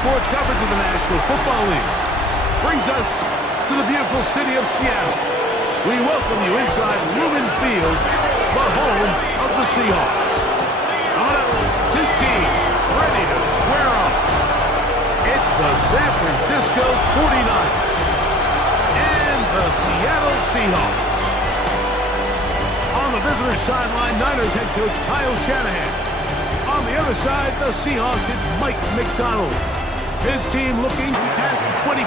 sports coverage of the National Football League brings us to the beautiful city of Seattle. We welcome you inside Lumen Field, the home of the Seahawks. Coming up, two teams ready to square up. It's the San Francisco 49ers and the Seattle Seahawks. On the visitor's sideline, Niners head coach Kyle Shanahan. On the other side, the Seahawks, it's Mike McDonald. His team looking past the 25.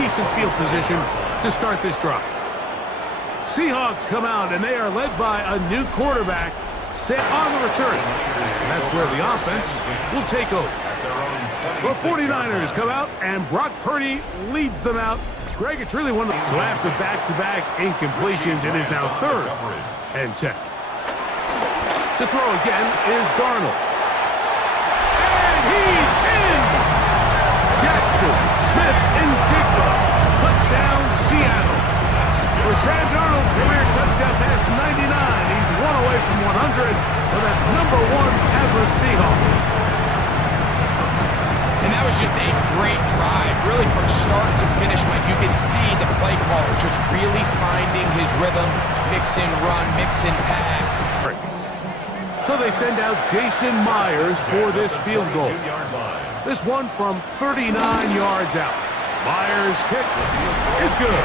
Decent field position to start this drive. Seahawks come out, and they are led by a new quarterback set on the return. And that's where the offense will take over. The 49ers come out, and Brock Purdy leads them out. Greg, it's really one of them. So after back-to-back incompletions, it is now 3rd and 10. To throw again is Darnold. And he's in! Jackson, Smith, and Jigba. Touchdown, Seattle. For Sam Darnold's career touchdown pass 99. He's one away from 100, but that's number 1 as a Seahawk. And that was just a great drive, really from start to finish, Mike. You could see the play caller just really finding his rhythm, mix and run, mix and pass. So they send out Jason Myers for this field goal. This one from 39 yards out. Myers' kick is good.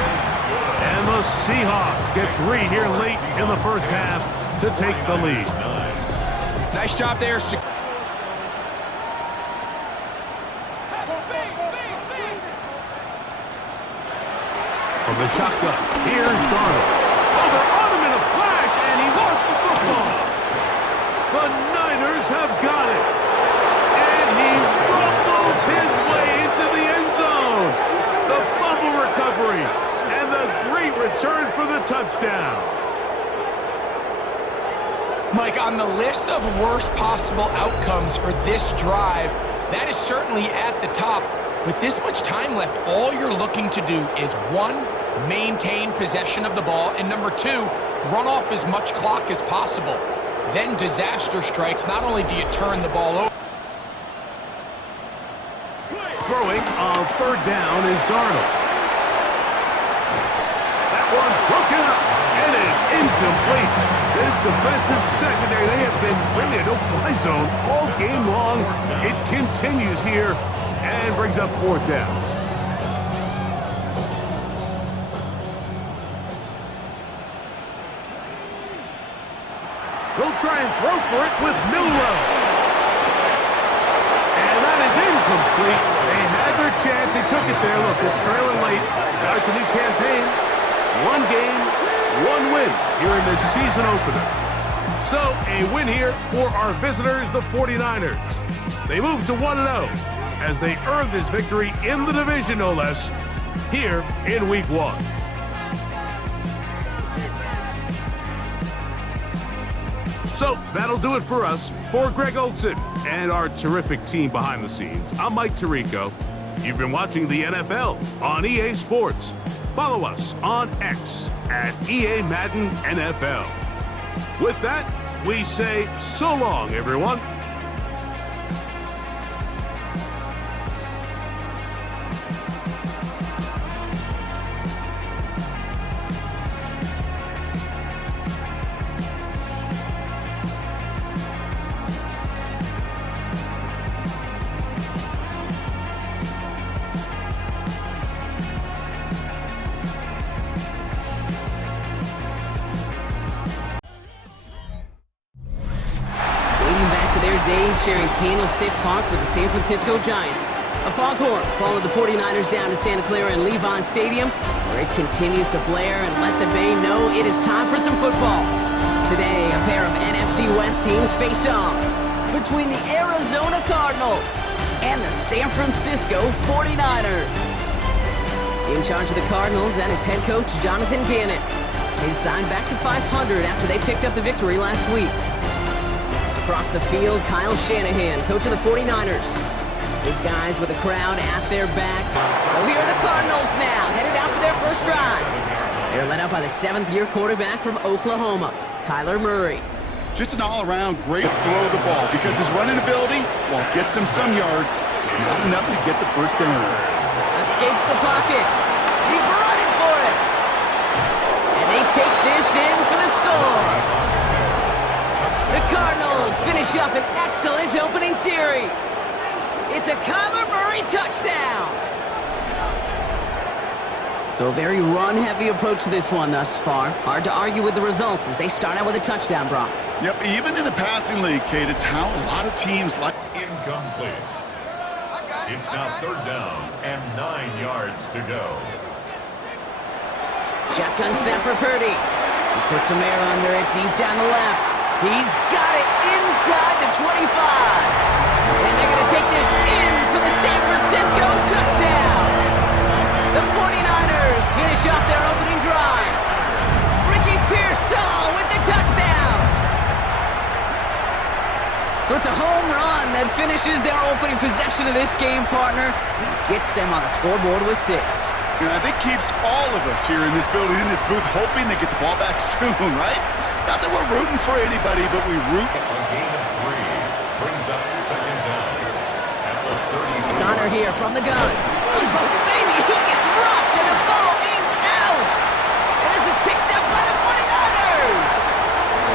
And the Seahawks get 3 here late in the first half to take the lead. Nice job there. From the shotgun, here's Darnold. Oh, they're on him in a flash, and he lost the football. The Niners have got it. And he rumbles his way into the end zone. The fumble recovery, and the great return for the touchdown. Mike, on the list of worst possible outcomes for this drive, that is certainly at the top. With this much time left, all you're looking to do is, 1, maintain possession of the ball, and number 2, run off as much clock as possible. Then disaster strikes. Not only do you turn the ball over. Throwing on 3rd down is Darnold. That one broken up. It is incomplete. This defensive secondary, they have been really a no-fly zone all game long. It continues here and brings up 4th down. He'll try and throw for it with Milrow. And that is incomplete. They had their chance. They took it there. Look, they're trailing late. Got the new campaign. 1 game, 1 win here in this season opener. So, a win here for our visitors, the 49ers. They move to 1-0 as they earn this victory in the division, no less, here in Week 1. So, that'll do it for us. For Greg Olson and our terrific team behind the scenes, I'm Mike Tirico. You've been watching the NFL on EA Sports. Follow us on X at EA Madden NFL. With that, we say so long, everyone. Days sharing Candlestick Park with the San Francisco Giants. A foghorn followed the 49ers down to Santa Clara and Levon Stadium, where it continues to blare and let the Bay know it is time for some football. Today, a pair of NFC West teams face off between the Arizona Cardinals and the San Francisco 49ers. In charge of the Cardinals, that is head coach Jonathan Gannon. They signed back to 500 after they picked up the victory last week. Across the field, Kyle Shanahan, coach of the 49ers. His guys with the crowd at their backs. So here are the Cardinals now, headed out for their first drive. They're led up by the 7th-year quarterback from Oklahoma, Kyler Murray. Just an all-around great throw of the ball because his running ability, while gets him some yards, is not enough to get the first down. Escapes the pocket. He's running for it. And they take this in for the score. The Cardinals finish up an excellent opening series. It's a Kyler Murray touchdown. So a very run-heavy approach to this one thus far. Hard to argue with the results as they start out with a touchdown, Brock. Yep, even in a passing league, Kate, it's how a lot of teams like... Incomplete. It's now 3rd down and 9 yards to go. Shotgun snap for Purdy. He puts some air under it deep down the left. He's got it inside the 25. And they're going to take this in for the San Francisco touchdown. The 49ers finish off their opening drive. Ricky Pearsall with the touchdown. So it's a home run that finishes their opening possession of this game, partner. It gets them on the scoreboard with 6. You know, I think keeps all of us here in this building, in this booth, hoping they get the ball back soon, right? Not that we're rooting for anybody, but we root. A gain of 3 brings up 2nd down at the 33. Connor here from the gun. Oh, baby, he gets rocked and the ball is out. And this is picked up by the 49ers.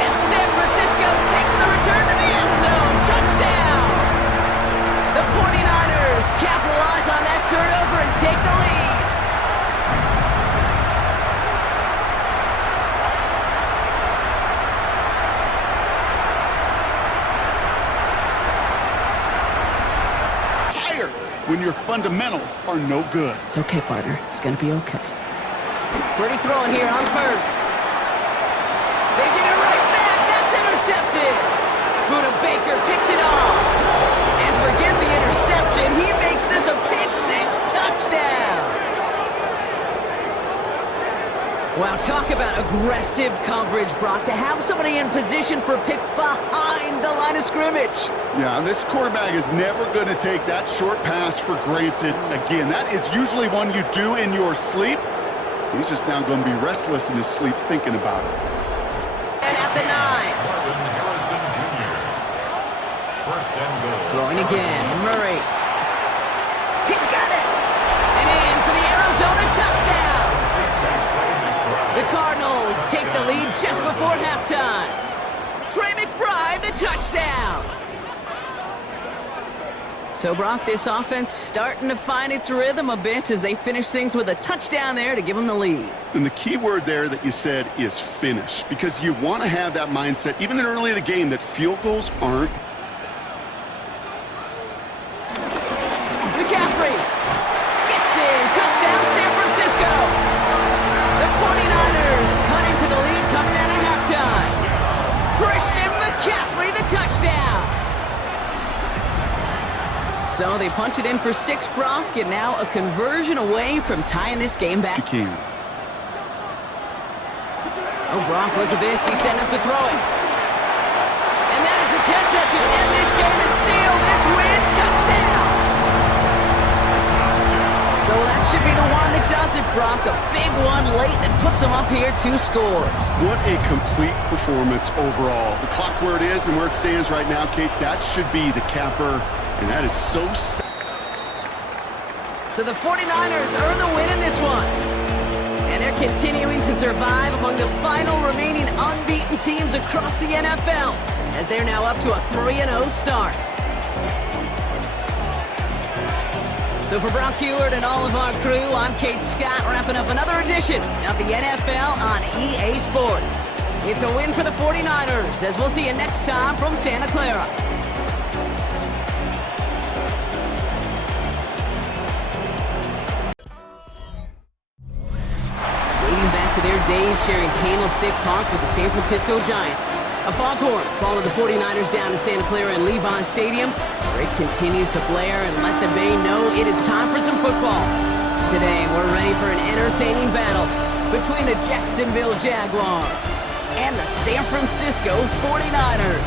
And San Francisco takes the return to the end zone. Touchdown. The 49ers capitalize on that turnover and take the lead. When your fundamentals are no good. It's okay, partner. It's going to be okay. Purdy throwing here on first. They get it right back. That's intercepted. Buda Baker picks it off. And forget the interception. He makes this a pick-6 touchdown. Wow, talk about aggressive coverage, Brock. To have somebody in position for pick behind the line of scrimmage. Yeah, this quarterback is never going to take that short pass for granted again. That is usually one you do in your sleep. He's just now going to be restless in his sleep thinking about it. And at the 9. Marvin Harrison Jr. 1st and goal. Throwing again, Murray. He's got it! And in for the Arizona touchdown! The Cardinals take the lead just before halftime. Trey McBride, the touchdown! So, Brock, this offense starting to find its rhythm a bit as they finish things with a touchdown there to give them the lead. And the key word there that you said is finish, because you want to have that mindset, even in early in the game, that field goals aren't. McCaffrey gets in. Touchdown, San Francisco. The 49ers cut into the lead coming out of halftime. Christian McCaffrey, the touchdown. So they punch it in for 6, Brock, and now a conversion away from tying this game back. You can. Oh, Brock, look at this. He's setting up to throw it. And that is the catch that should end this game and seal this win. Touchdown! So that should be the one that does it, Brock. A big one late that puts them up here 2 scores. What a complete performance overall. The clock where it is and where it stands right now, Kate, that should be the capper. And that is so sad. So the 49ers earn the win in this one. And they're continuing to survive among the final remaining unbeaten teams across the NFL, as they're now up to a 3-0 start. So for Brock Heward and all of our crew, I'm Kate Scott, wrapping up another edition of the NFL on EA Sports. It's a win for the 49ers, as we'll see you next time from Santa Clara. Days sharing Candlestick Park with the San Francisco Giants. A foghorn followed the 49ers down to Santa Clara and Levon Stadium, where it continues to blare and let the Bay know it is time for some football. Today, we're ready for an entertaining battle between the Jacksonville Jaguars and the San Francisco 49ers.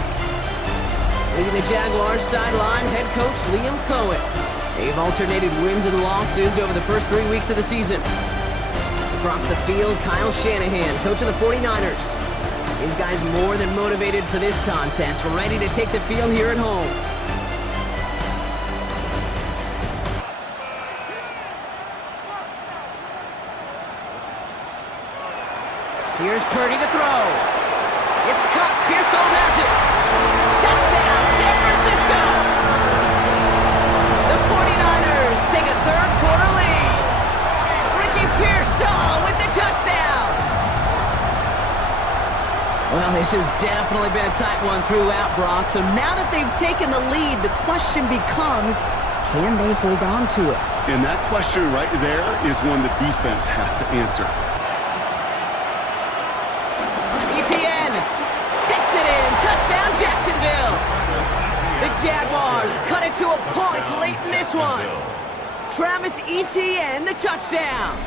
Leading the Jaguars sideline, head coach Liam Cohen. They've alternated wins and losses over the first 3 weeks of the season. Across the field, Kyle Shanahan, coach of the 49ers. These guys more than motivated for this contest. We're ready to take the field here at home. Purdy to throw. It's caught. Pearsall has it. Touchdown, San Francisco. The 49ers take a third-quarter lead. Ricky Pearsall with the touchdown. Well, this has definitely been a tight one throughout, Brock. So now that they've taken the lead, the question becomes, can they hold on to it? And that question right there is one the defense has to answer. ETN takes it in. Touchdown, Jacksonville. The Jaguars cut it to a point late in this one. Travis Etienne, the touchdown.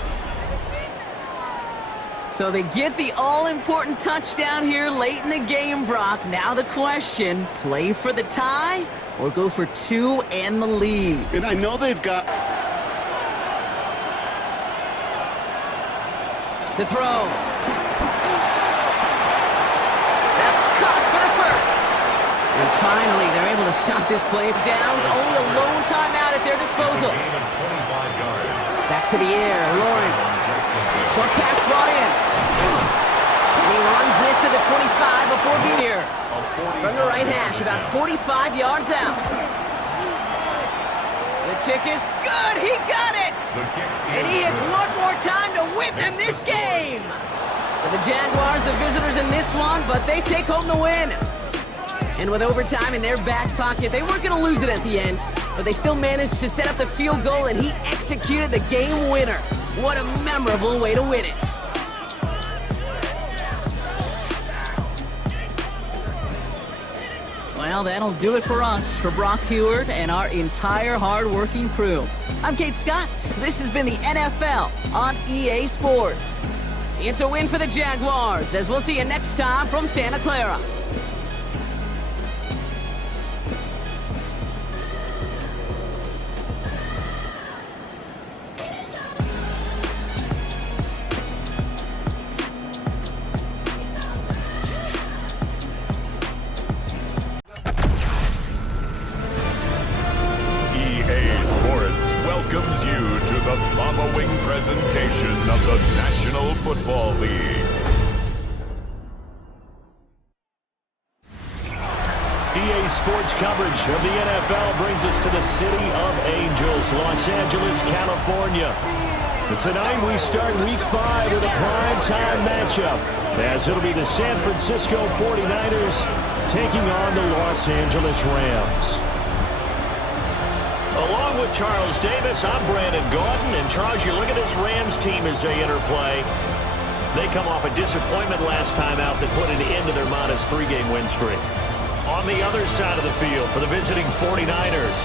So they get the all-important touchdown here late in the game, Brock. Now the question, play for the tie or go for two and the lead? And I know they've got... To throw. That's caught for the first. And finally, they're able to stop this play. Downs, only a lone timeout at their disposal. Back to the air, Lawrence. Short pass brought in. And he runs this to the 25 before being here. From the right hash, about 45 yards out. The kick is good. He got it. And he hits one more time to win them this game. So the Jaguars, the visitors in this one, but they take home the win. And with overtime in their back pocket, they weren't going to lose it at the end, but they still managed to set up the field goal, and he executed the game winner. What a memorable way to win it. Well, that'll do it for us, for Brock Heward and our entire hard-working crew. I'm Kate Scott. This has been the NFL on EA Sports. It's a win for the Jaguars, as we'll see you next time from Santa Clara. Welcomes you to the following presentation of the National Football League. EA Sports coverage of the NFL brings us to the City of Angels, Los Angeles, California. And tonight we start Week 5 with a primetime matchup, as it'll be the San Francisco 49ers taking on the Los Angeles Rams. Along with Charles Davis, I'm Brandon Gordon. And Charles, you look at this Rams team as they interplay. They come off a disappointment last time out that put an end to their -3-game win streak. On the other side of the field for the visiting 49ers,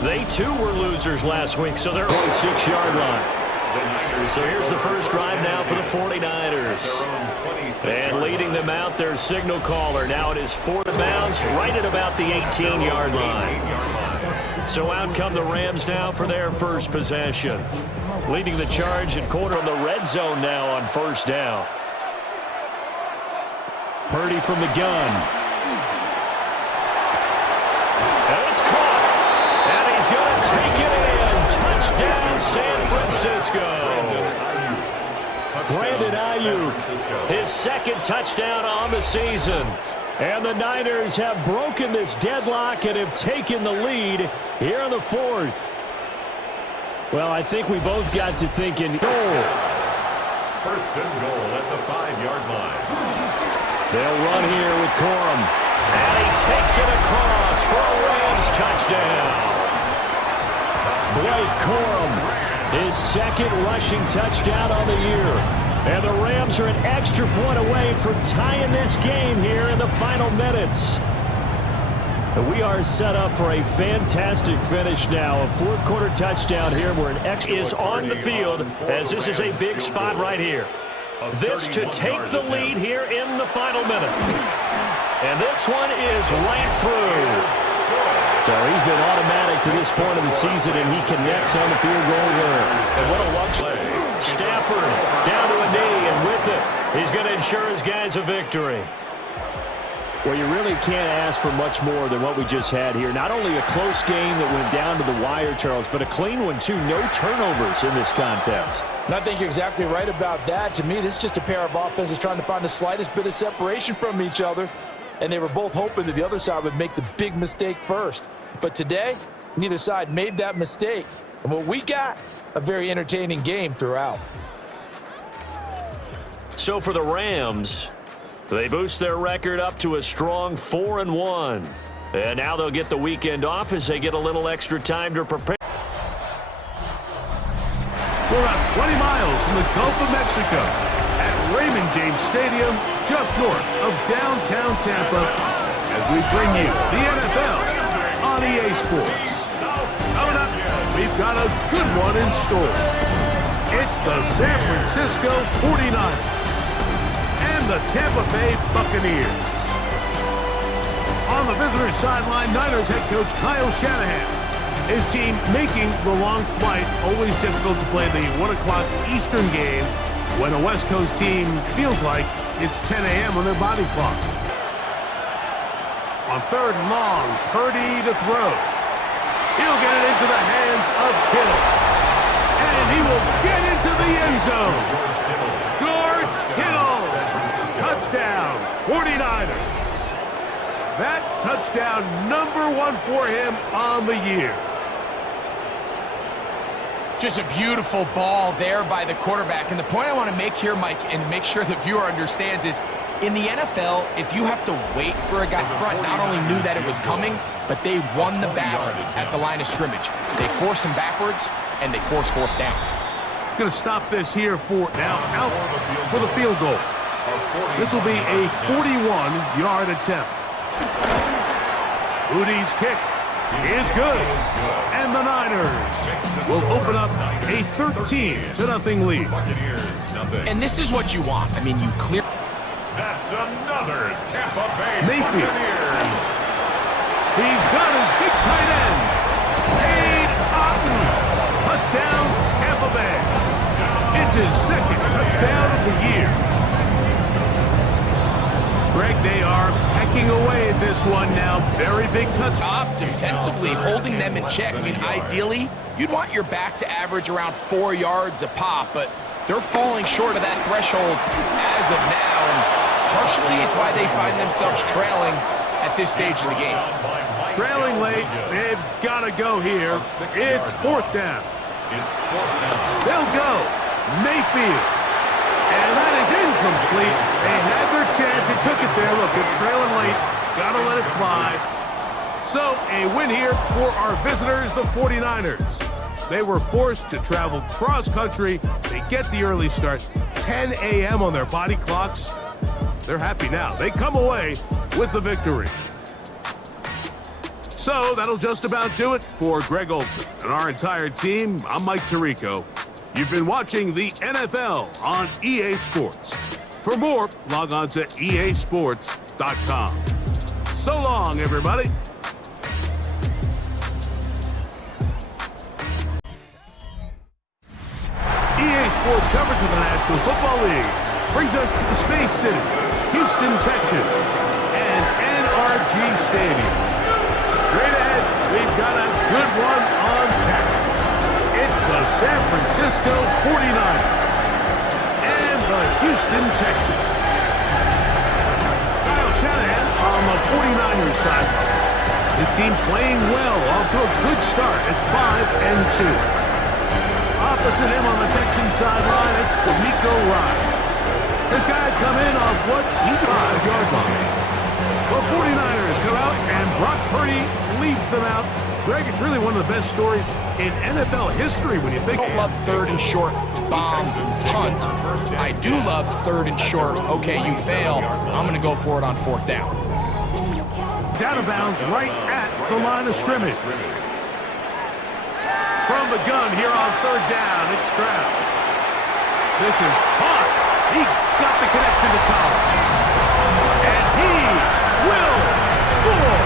they too were losers last week, so they're on 6-yard line. So here's the first drive now for the 49ers. And leading them out, their signal caller. Now it is 4 bounds, right at about the 18-yard line. So out come the Rams now for their first possession. Leading the charge and corner on the red zone now on first down. Purdy from the gun. And it's caught. And he's going to take it in. Touchdown, San Francisco. Brandon Ayuk, his second touchdown on the season. And the Niners have broken this deadlock and have taken the lead here in the fourth. Well, I think we both got to thinking goal. First and goal at the 5-yard line. They'll run here with Corum. And he takes it across for a Rams touchdown. Blake Corum, his second rushing touchdown on the year. And the Rams are an extra point away from tying this game here in the final minutes. We are set up for a fantastic finish now. A fourth-quarter touchdown here where an extra is on the field, as this is a big spot right here. This to take the lead here in the final minute. And this one is right through. So he's been automatic to this point of the season, and he connects on the field goal there. And what a luxury. Stafford down to a knee, and with it, he's going to ensure his guys a victory. Well, you really can't ask for much more than what we just had here. Not only a close game that went down to the wire, Charles, but a clean one, too. No turnovers in this contest. And I think you're exactly right about that. To me, this is just a pair of offenses trying to find the slightest bit of separation from each other. And they were both hoping that the other side would make the big mistake first. But today, neither side made that mistake. And what we got, a very entertaining game throughout. So for the Rams, they boost their record up to a strong 4-1. And now they'll get the weekend off as they get a little extra time to prepare. We're about 20 miles from the Gulf of Mexico at Raymond James Stadium, just north of downtown Tampa, as we bring you the NFL on EA Sports. Coming up, we've got a good one in store. It's the San Francisco 49ers and the Tampa Bay Buccaneers. On the visitor's sideline, Niners head coach Kyle Shanahan. His team making the long flight, always difficult to play the 1 o'clock Eastern game when a West Coast team feels like it's 10 a.m. on their body clock. On 3rd and long, Purdy to throw. He'll get it into the hands of Kittle. And he will get into the end zone. George Kittle. Touchdown, 49ers. That touchdown number 1 for him on the year. Just a beautiful ball there by the quarterback. And the point I want to make here, Mike, and make sure the viewer understands is, in the NFL, if you have to wait for a guy front, not only knew that it was coming, but they won the battle at the line of scrimmage. They force him backwards, and they force 4th down. Going to stop this here for now, out for the field goal. This will be a 41-yard attempt. Udi's kick is good. And the Niners will open up a 13-0 lead. And this is what you want. I mean, you clear. That's another Tampa Bay Mayfield. Buccaneers. He's got his big tight end. Cade Otton. Touchdown, Tampa Bay. It's his 2nd touchdown of the year. Greg, they are pecking away at this one now. Very big touch. Top defensively, holding them in check. I mean, ideally, you'd want your back to average around 4 yards a pop, but they're falling short of that threshold as of now, and partially it's why they find themselves trailing at this stage of the game. Trailing late, they've got to go here. It's 4th down. They'll go. Mayfield. And that is incomplete. They had their chance. They took it there. Look, they're trailing late. Got to let it fly. So, a win here for our visitors, the 49ers. They were forced to travel cross-country. They get the early start. 10 a.m. on their body clocks. They're happy now. They come away with the victory. So, that'll just about do it for Greg Olson and our entire team. I'm Mike Tirico. You've been watching the NFL on EA Sports. For more, log on to easports.com. So long, everybody. EA Sports coverage of the National Football League brings us to the Space City, Houston, Texas, and NRG Stadium. Straight ahead, we've got a good one on tap. It's the San Francisco 49ers and the Houston Texans. Kyle Shanahan on the 49ers side. His team playing well, off to a good start at 5-2. Opposite him on the Texans sideline, it's D'Amico Ryan. His guys come in off what? 5-yard line. The 49ers come out and Brock Purdy leads them out. Greg, it's really one of the best stories in NFL history when you think. I don't love 3rd and short, bomb, punt. I do love 3rd and short. Okay, you fail. I'm going to go for it on 4th down. It's out of bounds right at the line of scrimmage. From the gun here on 3rd down, it's Stroud. This is caught. He got the connection to Collins. And he will score.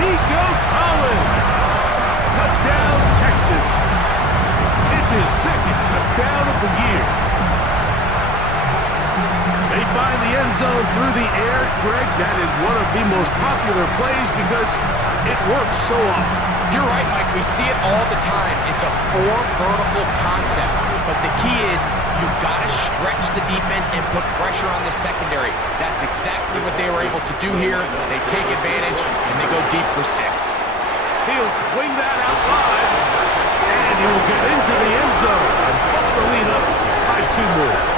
Nico Collins. Touchdown, Texans. It's his 2nd touchdown of the year. They find the end zone through the air, Greg, that is one of the most popular plays because it works so often. You're right, Mike. We see it all the time. It's a four vertical concept. But the key is you've got to stretch the defense and put pressure on the secondary. That's exactly what they were able to do here. They take advantage, and they go deep for 6. He'll swing that outside, and he will get into the end zone and bump the lead up by 2 more.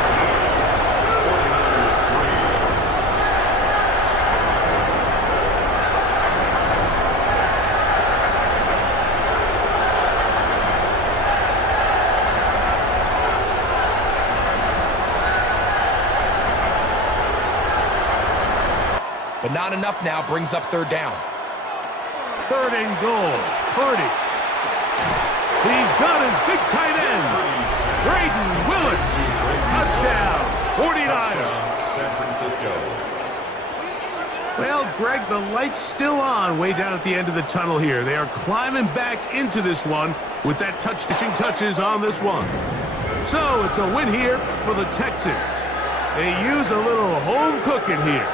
But not enough now, brings up 3rd down. 3rd and goal. Purdy. He's got his big tight end. Braden Willis. Touchdown. 49ers. San Francisco. Well, Greg, the light's still on way down at the end of the tunnel here. They are climbing back into this one with that touches on this one. So it's a win here for the Texans. They use a little home cooking here.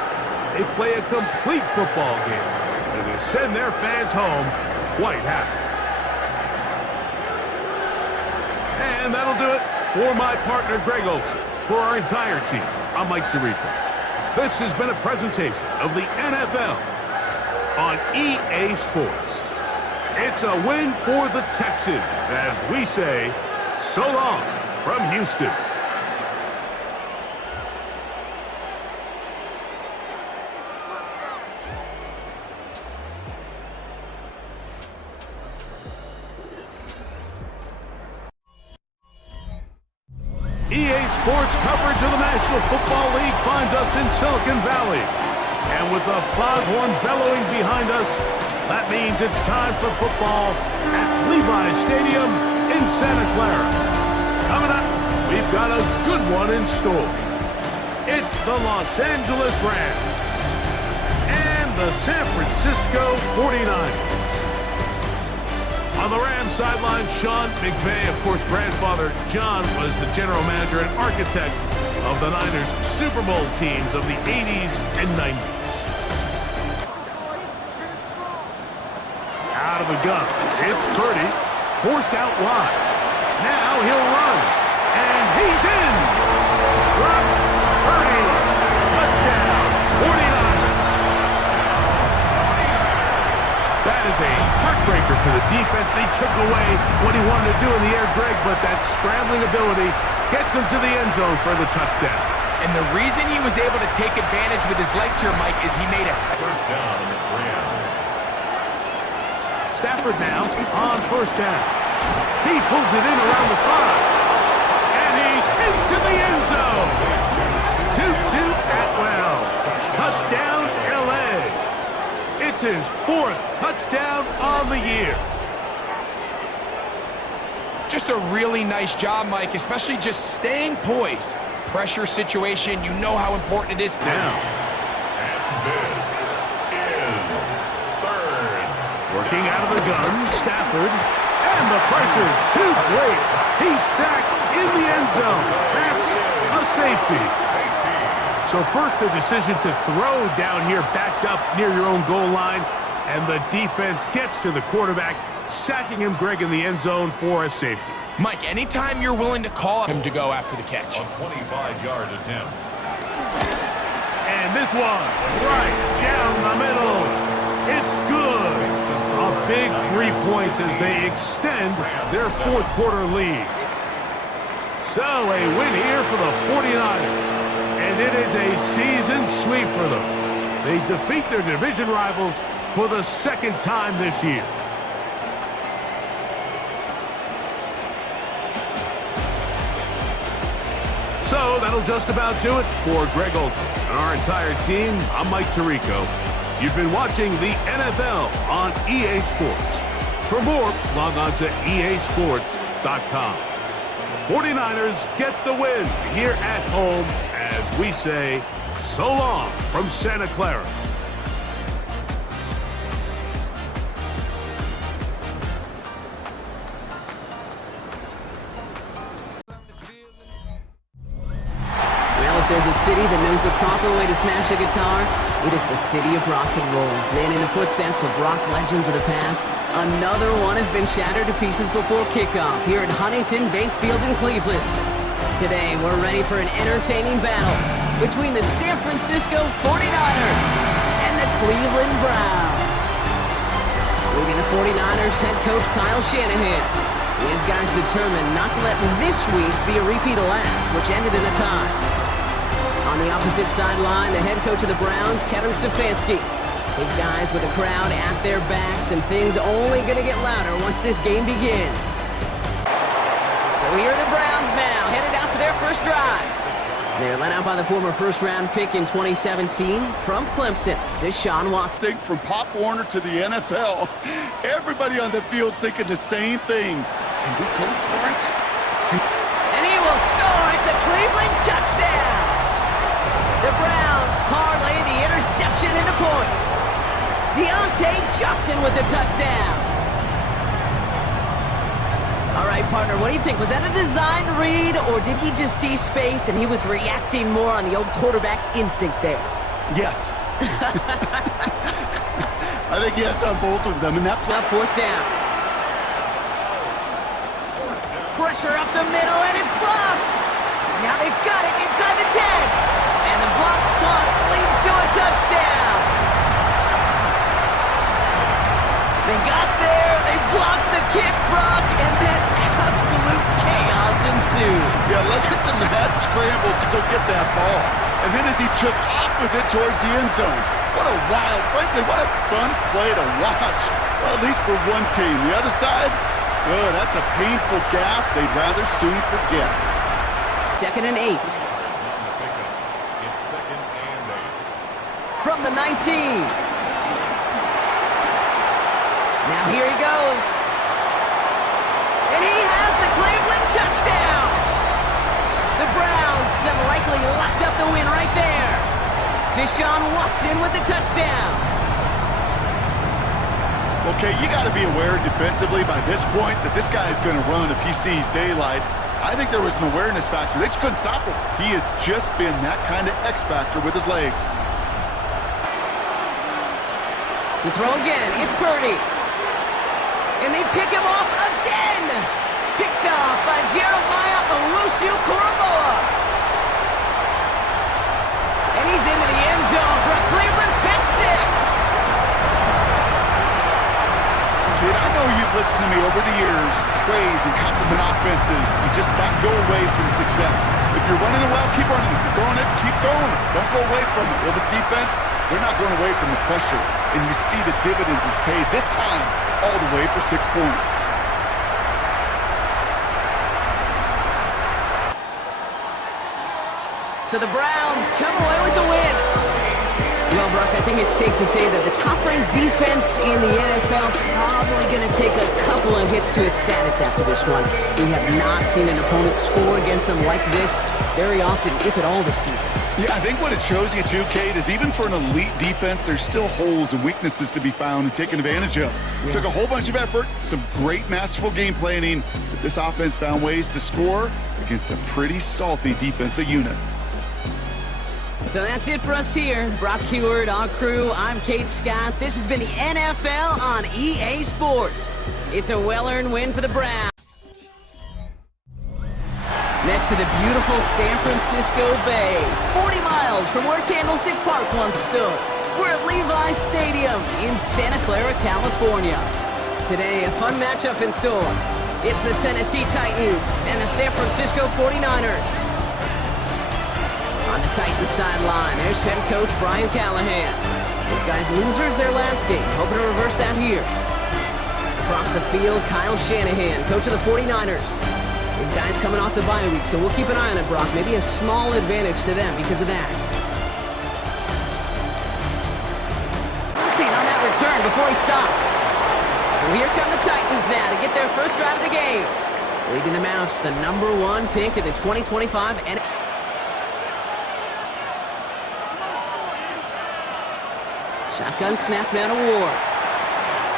They play a complete football game, and they send their fans home quite happy. And that'll do it for my partner, Greg Olson. For our entire team, I'm Mike Tirico. This has been a presentation of the NFL on EA Sports. It's a win for the Texans, as we say, so long from Houston. EA Sports coverage of the National Football League finds us in Silicon Valley. And with the foghorn bellowing behind us, that means it's time for football at Levi's Stadium in Santa Clara. Coming up, we've got a good one in store. It's the Los Angeles Rams and the San Francisco 49ers. On the Rams sideline, Sean McVay, of course, grandfather John was the general manager and architect of the Niners Super Bowl teams of the 80s and 90s. Out of the gun, it's Purdy, forced out wide. Now he'll run, and he's in. Brock Purdy, touchdown, 49ers. That is a heartbreaker for the defense. They took away what he wanted to do in the air, Greg, but that scrambling ability gets him to the end zone for the touchdown. And the reason he was able to take advantage with his legs here, Mike, is he made it. 1st down, Rams. Stafford now on 1st down. He pulls it in around the 5. And he's into the end zone. Tutu Atwell. Touchdown, L.A. It's his 4th touchdown on the year. Just a really nice job, Mike, especially just staying poised. Pressure situation, you know how important it is. Now. And this is 3rd. Working out of the gun, Stafford. And the pressure's too great. He's sacked in the end zone. That's a safety. So first the decision to throw down here backed up near your own goal line. And the defense gets to the quarterback, sacking him, Greg, in the end zone for a safety. Mike, anytime you're willing to call him to go after the catch. A 25-yard attempt. And this one, right down the middle. It's good. A big 3 points as they extend their 4th quarter lead. So a win here for the 49ers. And it is a season sweep for them. They defeat their division rivals for the 2nd time this year. So that'll just about do it for Greg Olson and our entire team. I'm Mike Tirico. You've been watching the NFL on EA Sports. For more, log on to easports.com. The 49ers get the win here at home as we say, so long from Santa Clara. there's a city that knows the proper way to smash a guitar, it is the city of rock and roll. Man, in the footsteps of rock legends of the past, another one has been shattered to pieces before kickoff here at Huntington Bank Field in Cleveland. Today, we're ready for an entertaining battle between the San Francisco 49ers and the Cleveland Browns. Leading the 49ers head coach Kyle Shanahan. His guys determined not to let this week be a repeat of last, which ended in a tie. On the opposite sideline, the head coach of the Browns, Kevin Stefanski. His guys with the crowd at their backs, and things only going to get louder once this game begins. So here are the Browns now, headed out for their first drive. They're led out by the former first-round pick in 2017 from Clemson, Deshaun Watson. From Pop Warner to the NFL, everybody on the field thinking the same thing. Can we go for it? And he will score. It's a Cleveland touchdown. The Browns parlay the interception into points. Deontay Johnson with the touchdown. All right, partner, what do you think? Was that a design read, or did he just see space and he was reacting more on the old quarterback instinct there? Yes. I think yes on both of them. And that Now fourth down. Pressure up the middle, and it's blocked. Now they've got it inside the 10. And the blocked punt leads to a touchdown. They got there, they blocked the kick, Brock, and then absolute chaos ensued. Yeah, look at the mad scramble to go get that ball. And then as he took off with it towards the end zone. What a wild, frankly, what a fun play to watch. Well, at least for one team. The other side, oh, that's a painful gaffe they'd rather soon forget. 2nd and 8. It's 2nd and 8. From the 19. Now here he goes. And he has the Cleveland touchdown. The Browns have likely locked up the win right there. Deshaun Watson with the touchdown. Okay, you got to be aware defensively by this point that this guy is going to run if he sees daylight. I think there was an awareness factor. They just couldn't stop him. He has just been that kind of X factor with his legs. To throw again, it's Purdy. And they pick him off again. Picked off by Jeremiah Owusu-Koramoah. And he's into the end zone for a Cleveland pick six. Kid, I know you've listened to me over the years praise and compliment offenses to just not go away from success. If you're running it well, keep running. If you're throwing it, keep throwing. Don't go away from it. Well, this defense, they're not going away from the pressure. And you see the dividends it's paid this time all the way for 6 points. So the Browns come away with the win. Well, Brock, I think it's safe to say that the top-ranked defense in the NFL probably going to take a couple of hits to its status after this one. We have not seen an opponent score against them like this very often, if at all, this season. Yeah, I think what it shows you too, Kate, is even for an elite defense, there's still holes and weaknesses to be found and taken advantage of. It took a whole bunch of effort, some great masterful game planning, but this offense found ways to score against a pretty salty defensive unit. So that's it for us here. Brock Heward, our crew, I'm Kate Scott. This has been the NFL on EA Sports. It's a well-earned win for the Browns. Next to the beautiful San Francisco Bay, 40 miles from where Candlestick Park once stood, we're at Levi's Stadium in Santa Clara, California. Today, a fun matchup in store. It's the Tennessee Titans and the San Francisco 49ers. On the Titans sideline, there's head coach Brian Callahan. These guys losers their last game, hoping to reverse that here. Across the field, Kyle Shanahan, coach of the 49ers. These guys coming off the bye week, so we'll keep an eye on it, Brock. Maybe a small advantage to them because of that. Nothing on that return before he stopped. So here come the Titans now to get their first drive of the game. Leading them out, the #1 pick in the 2025 NFL. Shotgun snap now to Ward.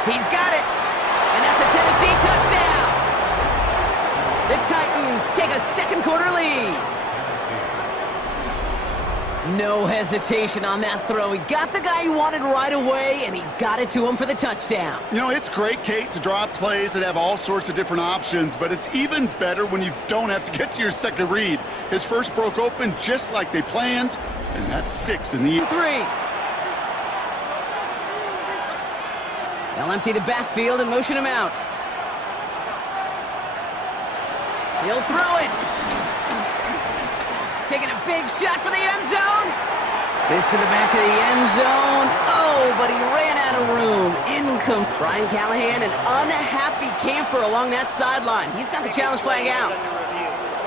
He's got it. And that's a Tennessee touchdown. The Titans take a second quarter lead. No hesitation on that throw. He got the guy he wanted right away, and he got it to him for the touchdown. You know, it's great, Kate, to draw up plays that have all sorts of different options, but it's even better when you don't have to get to your second read. His first broke open just like they planned, and that's 6 in the 3. They'll empty the backfield and motion him out. He'll throw it. Taking a big shot for the end zone. This to the back of the end zone. Oh, but he ran out of room. Brian Callahan, an unhappy camper along that sideline. He's got the challenge flag out.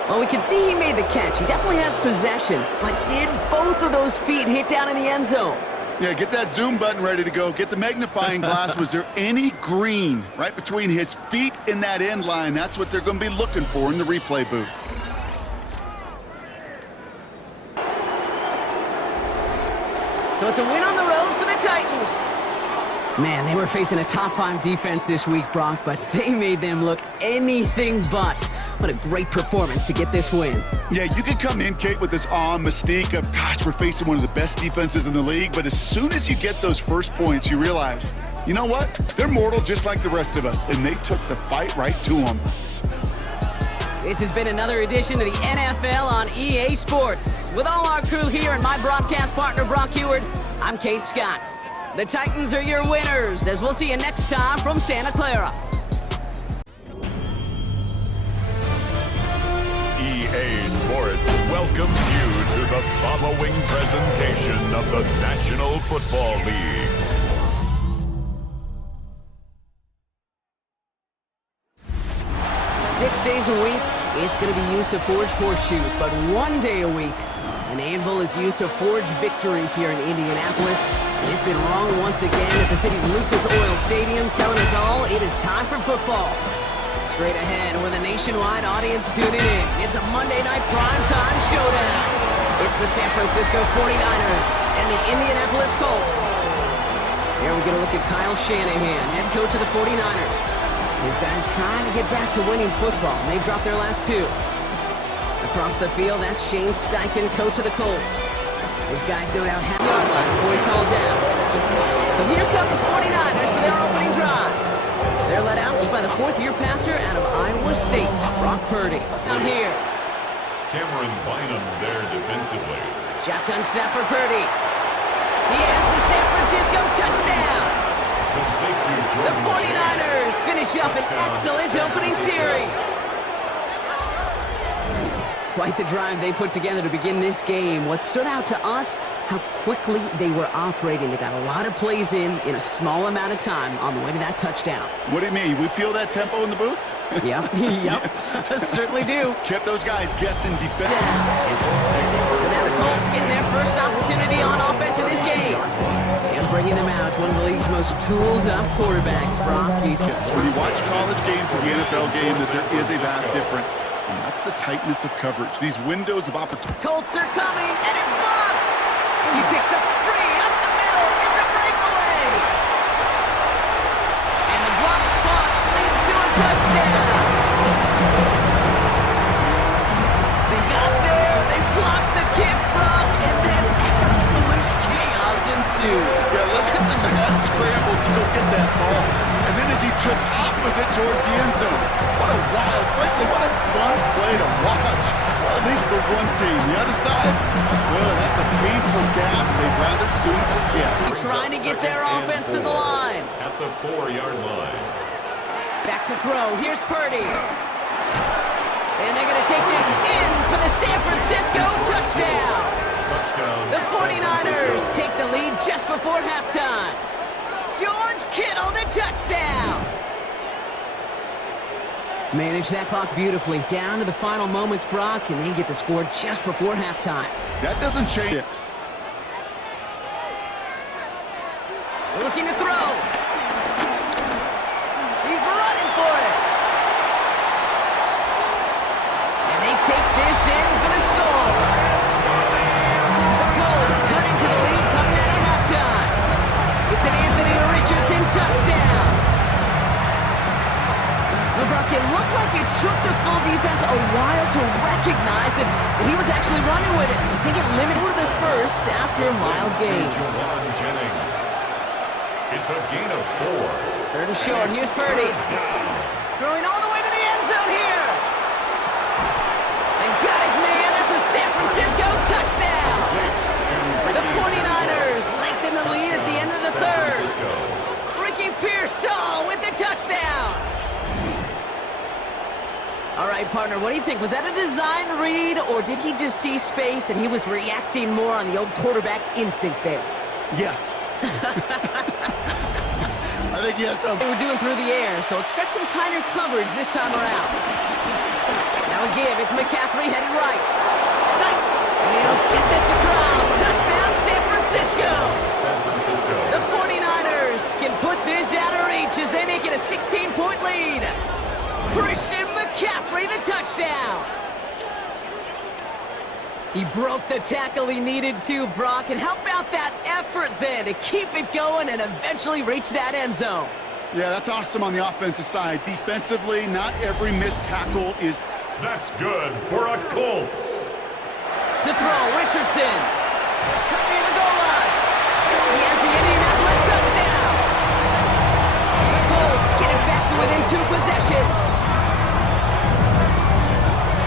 Well, we can see he made the catch. He definitely has possession. But did both of those feet hit down in the end zone? Yeah, get that zoom button ready to go. Get the magnifying glass. Was there any green right between his feet and that end line? That's what they're going to be looking for in the replay booth. So it's a win on the road for the Titans. Man, they were facing a top-5 defense this week, Brock, but they made them look anything but. What a great performance to get this win. Yeah, you can come in, Kate, with this awe and mystique of, gosh, we're facing one of the best defenses in the league, but as soon as you get those first points, you realize, you know what? They're mortal just like the rest of us, and they took the fight right to them. This has been another edition of the NFL on EA Sports. With all our crew here and my broadcast partner, Brock Heward, I'm Kate Scott. The Titans are your winners, as we'll see you next time from Santa Clara. EA Sports welcomes you to the following presentation of the National Football League. Six days a week, it's going to be used to forge horseshoes, but one day a week, an anvil is used to forge victories here in Indianapolis. And it's been wrong once again at the city's Lucas Oil Stadium, telling us all it is time for football. Straight ahead with a nationwide audience tuning in, it's a Monday night primetime showdown. It's the San Francisco 49ers and the Indianapolis Colts. Here we get a look at Kyle Shanahan, head coach of the 49ers. These guys trying to get back to winning football, and they've dropped their last 2. Across the field, that's Shane Steichen, coach of the Colts. These guys no doubt have yard line before he's hauled down. So here come the 49ers for their opening drive. They're led out by the 4th-year passer out of Iowa State, Brock Purdy. Down here. Cameron Bynum there defensively. Shotgun snap for Purdy. He has the San Francisco touchdown. The 49ers finish up an excellent opening series. Quite the drive they put together to begin this game. What stood out to us, how quickly they were operating. They got a lot of plays in a small amount of time on the way to that touchdown. What do you mean? We feel that tempo in the booth? Yep, certainly do. Kept those guys guessing defense. So now the Colts getting their first opportunity on offense in this game. And bringing them out, one of the league's most tooled-up quarterbacks, Brock. When you watch college game to the NFL game, that there is a vast difference. And that's the tightness of coverage. These windows of opportunity. Colts are coming, and it's blocked. He picks up free up the middle. It's a breakaway. And the blocked punt leads to a touchdown. They got there. They blocked the kick, Brock, and then absolute chaos ensued. Yeah, look at the mad scramble to go get that ball. And then as he took off with it towards the end zone. What a wild, frankly, what a fun play to watch. Well, at least for one team. The other side, well, that's a painful gap they'd rather soon forget. Trying to get their offense to the line. At the 4-yard line. Back to throw. Here's Purdy. And they're going to take this in for the San Francisco touchdown. The 49ers take the lead just before halftime. George Kittle, the touchdown. Manage that clock beautifully. Down to the final moments, Brock, and they get the score just before halftime. That doesn't change. Looking to throw. He's running for it. And they take this in for the score. The Colts cutting to the lead coming out of halftime. It's an Anthony Richardson touchdown. Well, Brock, Brock, it looked like it took the full defense a while to recognize that he was actually running with it. I think it limited to the first after a mild gain. It's a gain of 4. Third and short. Here's Purdy. Throwing all the way to the end zone here. And got his man. That's a San Francisco touchdown. The 49ers lengthen the lead at the end of the third. Ricky Pearsall with the touchdown. All right, partner, what do you think? Was that a design read, or did he just see space and he was reacting more on the old quarterback instinct there? Yes. I think yes. They were doing through the air, so expect some tighter coverage this time around. Now a give. It's McCaffrey headed right. Nice. And he'll get this across. Touchdown, San Francisco. The 49ers can put this out of reach as they make it a 16-point lead. Christian McCaffrey, the touchdown. He broke the tackle he needed to, Brock. And how about that effort then to keep it going and eventually reach that end zone? Yeah, that's awesome on the offensive side. Defensively, not every missed tackle is... That's good for a Colts. To throw, Richardson. Cut near the goal line. He has the Indianapolis touchdown. The Colts get it back to within 2 possessions.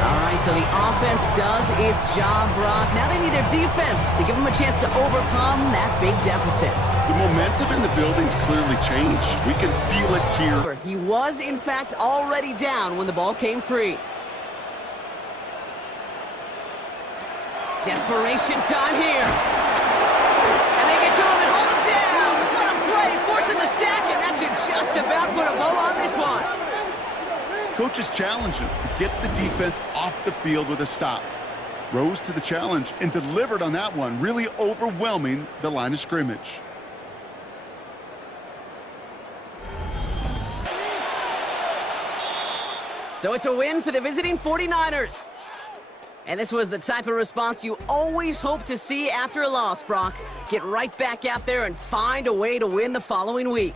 All right, so the offense does its job, Brock. Now they need their defense to give them a chance to overcome that big deficit. The momentum in the building's clearly changed. We can feel it here. He was, in fact, already down when the ball came free. Desperation time here. And they get to him and hold him down. Let him play, forcing the sack, and that should just about put a bow on this one. Coaches challenge him to get the defense off the field with a stop. Rose to the challenge and delivered on that one, really overwhelming the line of scrimmage. So it's a win for the visiting 49ers. And this was the type of response you always hope to see after a loss, Brock. Get right back out there and find a way to win the following week.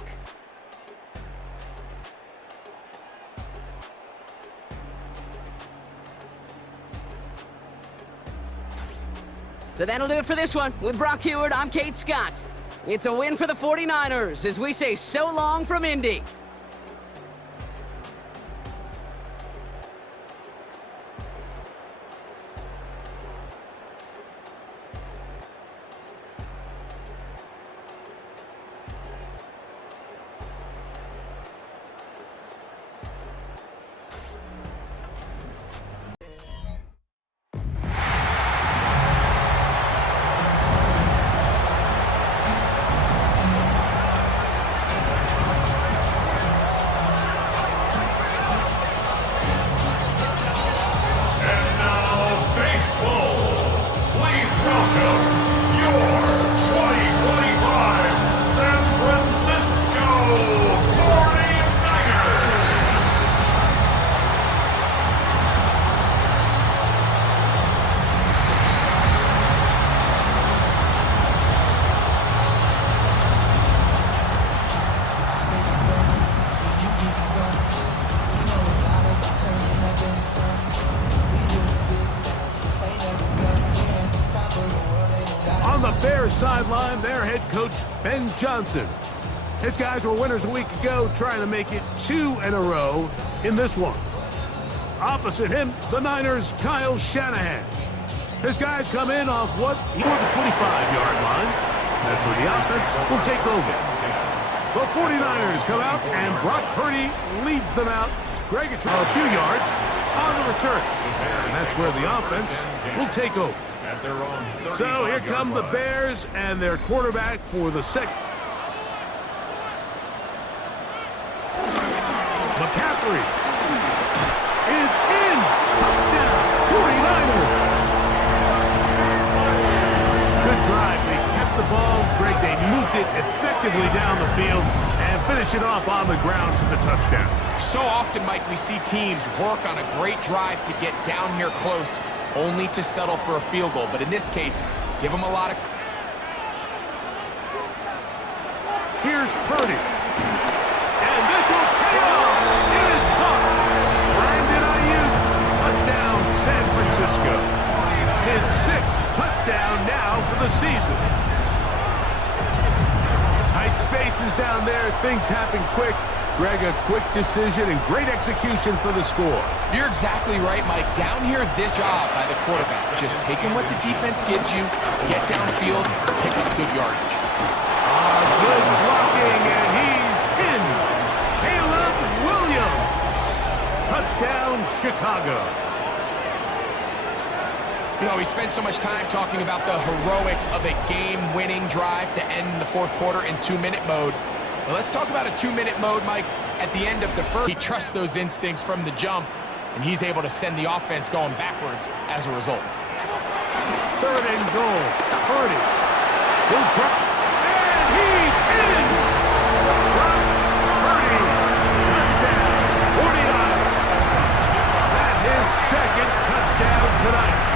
So that'll do it for this one. With Brock Heward, I'm Kate Scott. It's a win for the 49ers as we say so long from Indy. Sideline, their head coach, Ben Johnson. His guys were winners a week ago, trying to make it 2 in a row in this one. Opposite him, the Niners' Kyle Shanahan. His guys come in off what? For the 25-yard line. That's where the offense will take over. The 49ers come out, and Brock Purdy leads them out. Greg a few yards on the return. And that's where the offense will take over. So here come the Bears and their quarterback for the second. McCaffrey is in. Touchdown, 49ers. Good drive. They kept the ball. Greg, they moved it effectively down the field and finish it off on the ground for the touchdown. So often, Mike, we see teams work on a great drive to get down here close, only to settle for a field goal. But in this case, give them a lot of... Here's Purdy. And this will pay off. It is caught. things happen quick. Greg, a quick decision and great execution for the score. You're exactly right, Mike. Down here, this job by the quarterback. Just taking what the defense gives you, get downfield, pick up good yardage. Good blocking, and he's in. Caleb Williams. Touchdown, Chicago. You know, we spent so much time talking about the heroics of a game-winning drive to end the fourth quarter in 2-minute mode. Well, let's talk about a 2-minute mode, Mike. At the end of the first, he trusts those instincts from the jump, and he's able to send the offense going backwards as a result. 3rd and goal. Purdy. He'll try. And he's in. Brock Purdy. Touchdown. 49. That's his 2nd touchdown tonight.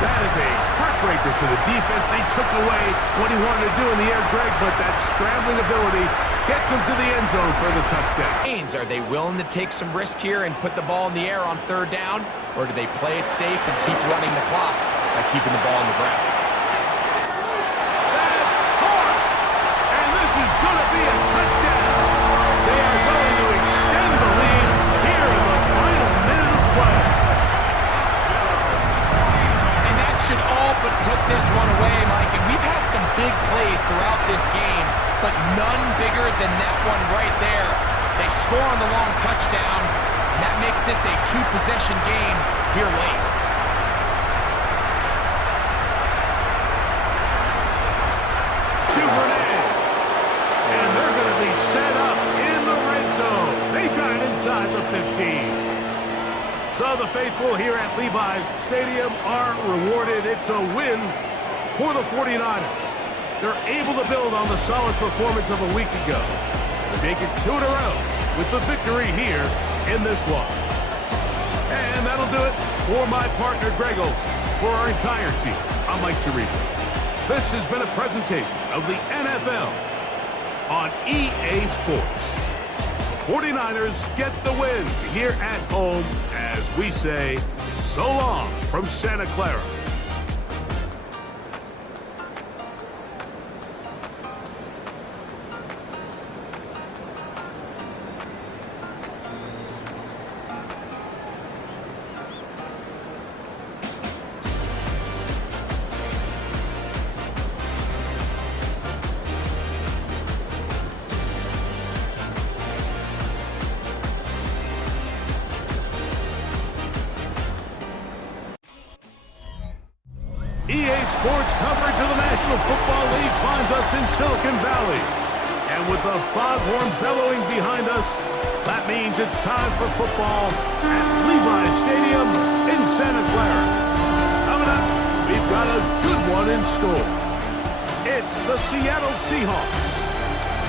That is a heartbreaker for the defense. They took away what he wanted to do in the air, Greg, but that scrambling ability gets him to the end zone for the touchdown. Are they willing to take some risk here and put the ball in the air on 3rd down, or do they play it safe and keep running the clock by keeping the ball on the ground? That's caught! And this is going to be a touchdown. They are going to extend the lead here in the final minute of play. Should all but put this one away, Mike. And we've had some big plays throughout this game, but none bigger than that one right there. They score on the long touchdown, and that makes this a 2-possession game here late. Duvernay. And they're going to be set up in the red zone. They got it inside the 15. So the faithful here at Levi's Stadium are rewarded. It's a win for the 49ers. They're able to build on the solid performance of a week ago. They make it 2 in a row with the victory here in this one. And that'll do it for my partner, Greg Olson. For our entire team, I'm Mike Tirico. This has been a presentation of the NFL on EA Sports. 49ers get the win here at home as we say so long from Santa Clara. EA Sports coverage of the National Football League finds us in Silicon Valley. And with the foghorn bellowing behind us, that means it's time for football at Levi's Stadium in Santa Clara. Coming up, we've got a good one in store. It's the Seattle Seahawks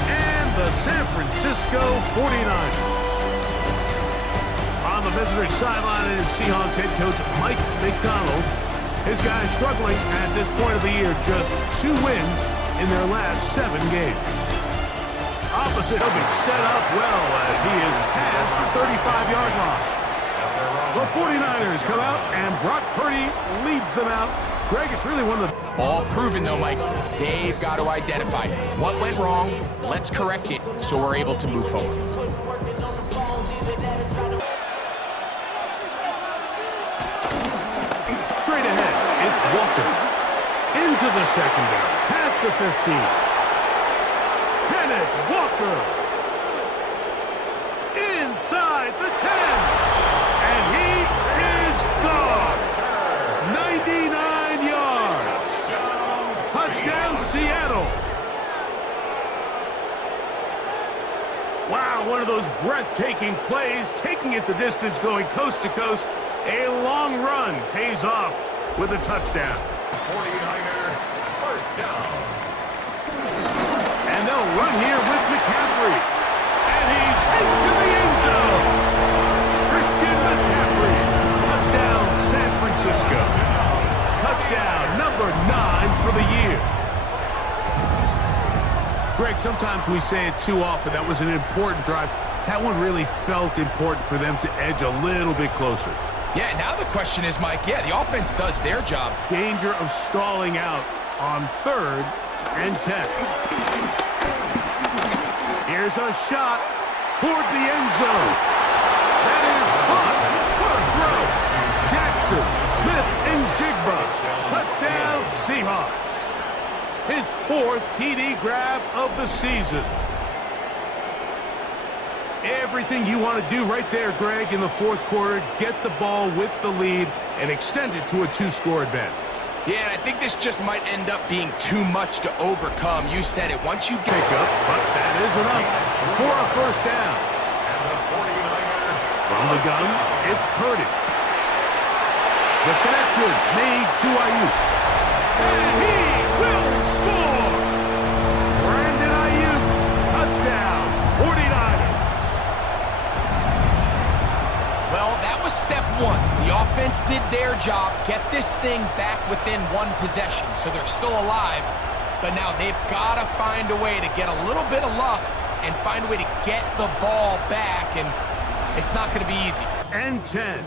and the San Francisco 49ers. On the visitor's sideline is Seahawks head coach Mike McDonald. His guys struggling at this point of the year, just 2 wins in their last 7 games. Opposite, he'll be set up well as he is past the 35-yard line. The 49ers come out, and Brock Purdy leads them out. Greg, it's really one of the... All proven, though, Mike. They've got to identify what went wrong. Let's correct it so we're able to move forward. Straight ahead, it's Walker. Into the secondary, past the 15. Kenneth Walker. Inside the 10. And he is gone. 99 yards. Touchdown, Seattle. Wow, one of those breathtaking plays, taking it the distance, going coast to coast. A long run pays off with a touchdown. 49er first down. And they'll run here with McCaffrey. And he's into the end zone. Christian McCaffrey. Touchdown, San Francisco. Touchdown number 9 for the year. Greg, sometimes we say it too often. That was an important drive. That one really felt important for them to edge a little bit closer. Yeah, now the question is, Mike, the offense does their job. Danger of stalling out on 3rd and 10. Here's a shot toward the end zone. That is hot. What a throw. Jackson, Smith, and Jigba. Touchdown, Seahawks. His 4th TD grab of the season. Everything you want to do right there, Greg, in the 4th quarter. Get the ball with the lead and extend it to a 2-score advantage. Yeah, and I think this just might end up being too much to overcome. You said it. Once you get Pick up, but that is enough for a first down. From the gun, it's Purdy. The connection made to Ayuk. And he will score! Brandon Ayuk, touchdown, 49ers. Well, that was step 1. The offense did their job, get this thing back within 1 possession, so they're still alive. But now they've got to find a way to get a little bit of luck and find a way to get the ball back, and it's not going to be easy. And 10.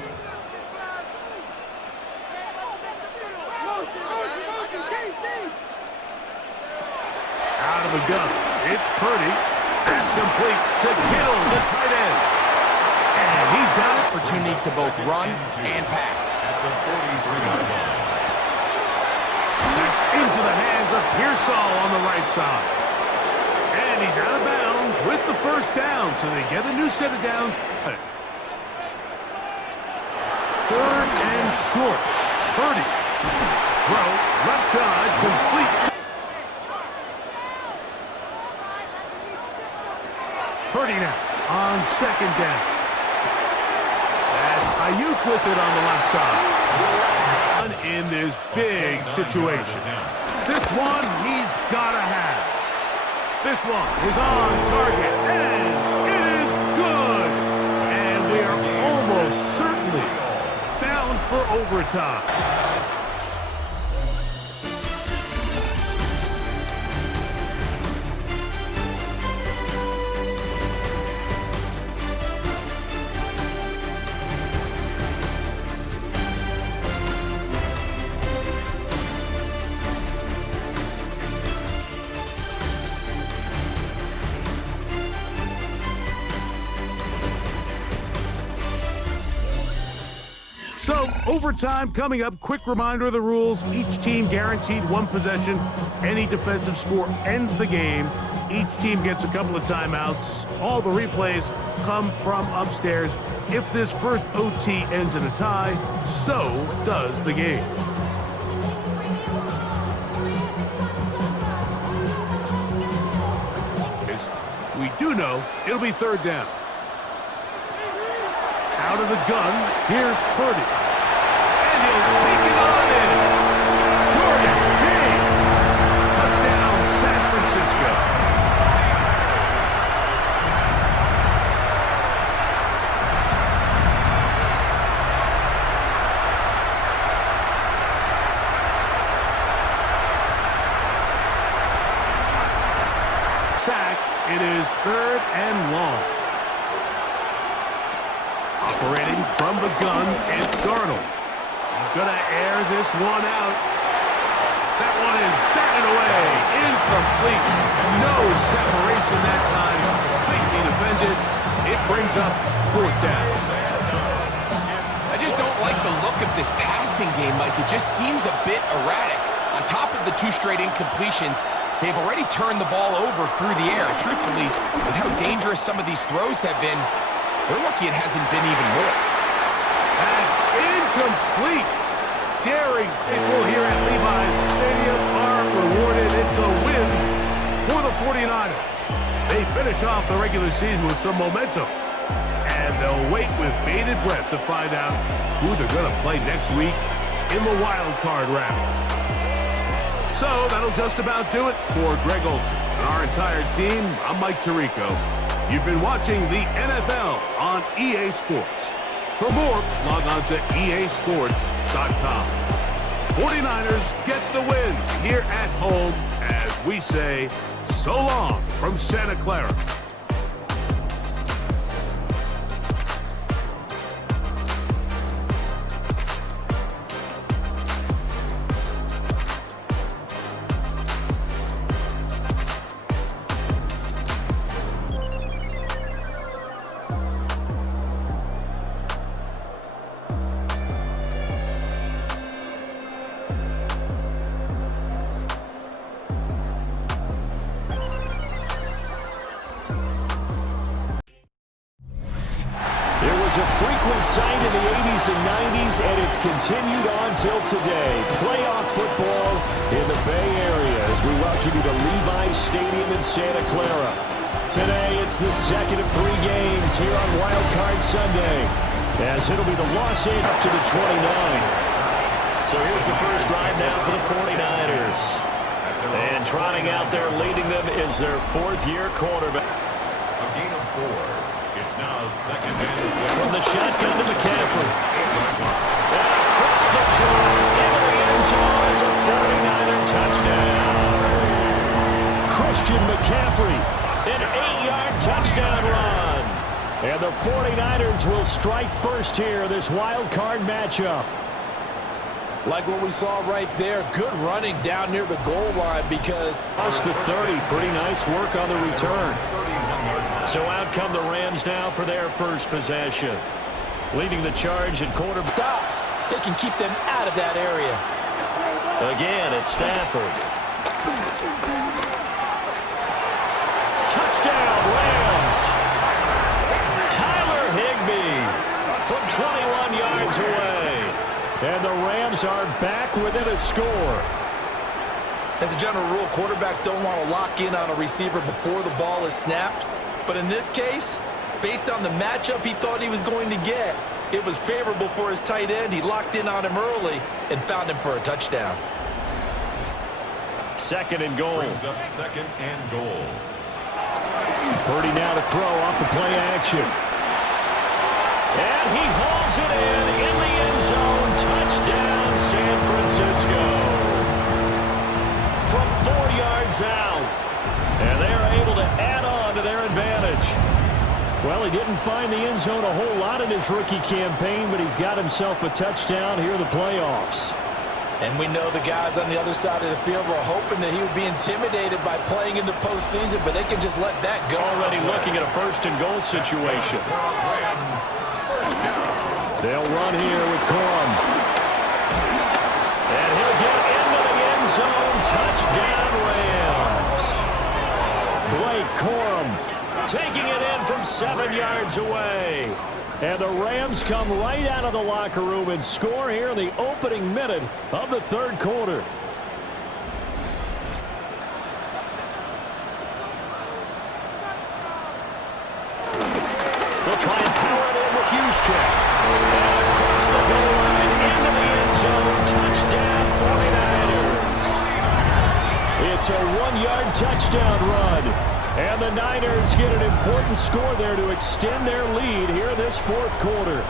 Out of the gun, it's Purdy. That's complete to Kittle, the tight end. And he's got it. Opportunity to both run and pass. That's into the hands of Pearsall on the right side. And he's out of bounds with the first down, so they get a new set of downs. 3rd and short. Purdy. Throw, left side, complete. Purdy now on 2nd down. That's Ayuk with it on the left side. In this big situation. This one he's got to have. This one is on target, and it is good. And we are almost certainly bound for overtime. So, overtime coming up. Quick reminder of the rules. Each team guaranteed 1 possession. Any defensive score ends the game. Each team gets a couple of timeouts. All the replays come from upstairs. If this first OT ends in a tie, so does the game. We do know it'll be 3rd down. Out of the gun, here's Purdy. And he'll take it on in. Jordan James. Touchdown, San Francisco. Sack, it is 3rd and long. Operating from the gun, it's Darnold. He's going to air this one out. That one is batted away. Incomplete. No separation that time. Tightly defended. It brings up 4th down. I just don't like the look of this passing game, Mike. It just seems a bit erratic. On top of the 2 straight incompletions, they've already turned the ball over through the air. Truthfully, with how dangerous some of these throws have been, they're lucky it hasn't been even more. That's incomplete. Daring people here at Levi's Stadium are rewarded. It's a win for the 49ers. They finish off the regular season with some momentum. And they'll wait with bated breath to find out who they're going to play next week in the wild card round. So that'll just about do it for Greg Olson and our entire team. I'm Mike Tirico. You've been watching the NFL on EA Sports. For more, log on to easports.com. 49ers get the win here at home as we say so long from Santa Clara. was a frequent sight in the 80s and 90s, and it's continued on till today. Playoff football in the Bay Area as we welcome you to Levi's Stadium in Santa Clara. Today, it's the second of 3 games here on Wild Card Sunday, as it'll be the Los Angeles up to the 29. So here's the first drive now for the 49ers. And trotting out there leading them is their 4th-year quarterback. A gain of 4. It's now 2nd and 7. From the shotgun to McCaffrey. And across the chalk into the end zone. It's a 49er touchdown. Christian McCaffrey, an 8-yard touchdown run. And the 49ers will strike first here, this wild card matchup. Like what we saw right there, good running down near the goal line because... Plus the 30, pretty nice work on the return. So out come the Rams now for their first possession. Leading the charge at quarterback. Stops. They can keep them out of that area. Again, it's Stafford. Touchdown, Rams. Tyler Higbee from 21 yards away. And the Rams are back within a score. As a general rule, quarterbacks don't want to lock in on a receiver before the ball is snapped. But in this case, based on the matchup he thought he was going to get, it was favorable for his tight end. He locked in on him early and found him for a touchdown. 2nd and goal. Brings up 2nd and goal. Purdy now to throw off the play action. And he hauls it in the end zone. Touchdown, San Francisco. From 4 yards out. And they're able to add on to their advantage. Well, he didn't find the end zone a whole lot in his rookie campaign, but he's got himself a touchdown here in the playoffs. And we know the guys on the other side of the field were hoping that he would be intimidated by playing in the postseason, but they can just let that go. Already looking at a 1st and goal situation. They'll run here with Corum. And he'll get into the end zone. Touchdown, Rams. Blake Corum taking it in from 7 yards away. And the Rams come right out of the locker room and score here in the opening minute of the 3rd quarter. They'll try and power it in with Juszczyk. And across the goal line into the end zone. Touchdown, 49ers. It's a 1-yard touchdown run. And the Niners get an important score there to extend their lead here in this 4th quarter.